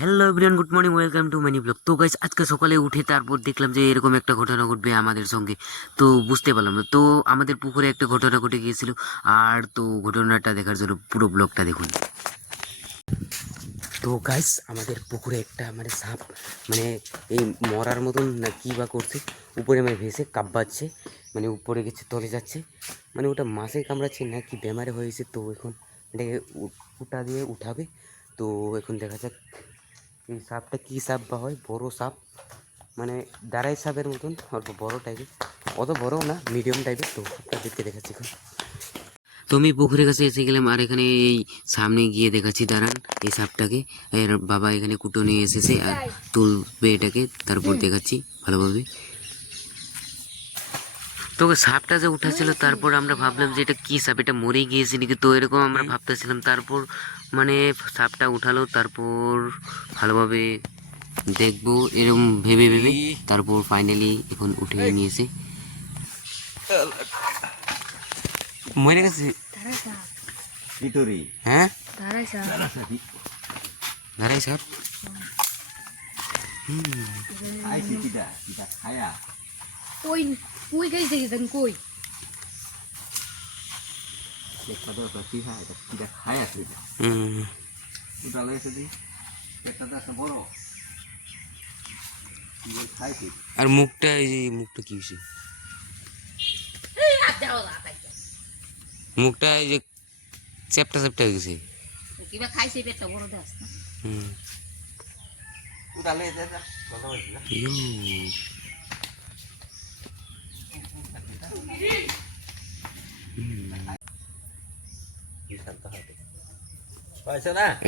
Hello everyone, good morning, welcome to money blog. তো guys, আজকে সকালে উঠে তারপর দেখলাম যে এরকম একটা ঘটনা ঘটবে আমাদের সঙ্গে। তো বুঝতে পারলাম না। তো আমাদের পুকুরে একটা ঘটনা ঘটে গিয়েছিল। আর তো ঘটনাটা দেখার জন্য পুরো ব্লগটা দেখুন। তো গাইস, আমাদের পুকুরে একটা মানে সাপ, মানে এই মরার মতন না কি বা করছে, উপরে মানে ভেসে কাঁপবাচ্ছে, মানে উপরে গেছে তলে যাচ্ছে, মানে ওটা মাছে কামড়াচ্ছে না কি বেমারে হয়েছে। তো এখন এটাকে উটা দিয়ে উঠাবে। তো এখন দেখা যাক এই সাপটা কী সাপ বা হয়। বড় সাপ, মানে দাঁড়াই সাপের মতন, অল্প বড় টাইপের, অত বড়ও না, মিডিয়াম টাইপের। তো সাপটা দেখতে দেখাচ্ছি এখন। তো আমি পুকুরের কাছে এসে গেলাম, আর এখানে এই সামনে গিয়ে দেখাচ্ছি, দাঁড়ান এই সাপটাকে। এর বাবা এখানে কুটো নিয়ে এসেছে আর তুলবে এটাকে, তারপর দেখাচ্ছি ভালোভাবে। তো সাপটা যে উঠেছিল, তারপর আমরা ভাবলাম যে এটা কি সাপ, এটা মরে গিয়েছে নাকি, তো এরকম আমরা ভাবতেছিলাম। তারপর মানে সাপটা উঠালো, তারপর ভালোভাবে দেখবো এরকম ভেবে ভেবে, তারপর ফাইনালি এখন উঠে নিয়েছে। মরে গেছে। হ্যাঁ, ধারাই সাপ। কই কই গাইছে গেছেন কই হুম। আর মুখটা, এই যে মুখটা কি হয়েছে, মুখটা এই যে চ্যাপটা চ্যাপটা হয়ে গেছে। কিবা খাইছে পেটটা বড় দাস না হুম। ইয়ো।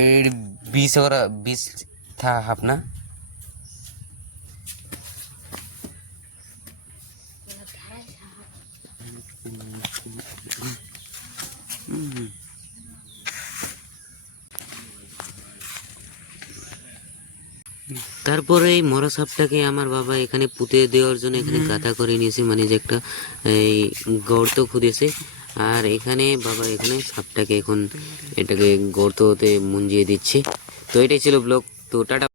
এর 20 ওরা 20 था हाफ ना। তারপরে এই মরা সাপটাকে আমার বাবা এখানে পুঁতে দেওয়ার জন্য এখানে গাঁথা করে নিয়েছে, মানে যে একটা এই গর্ত খুঁড়েছে। আর এখানে বাবা এখানে সাপটাকে এখন এটাকে গর্ততে মুঞ্জিয়ে দিচ্ছে। তো এটাই ছিল ব্লগ। তো টাটা।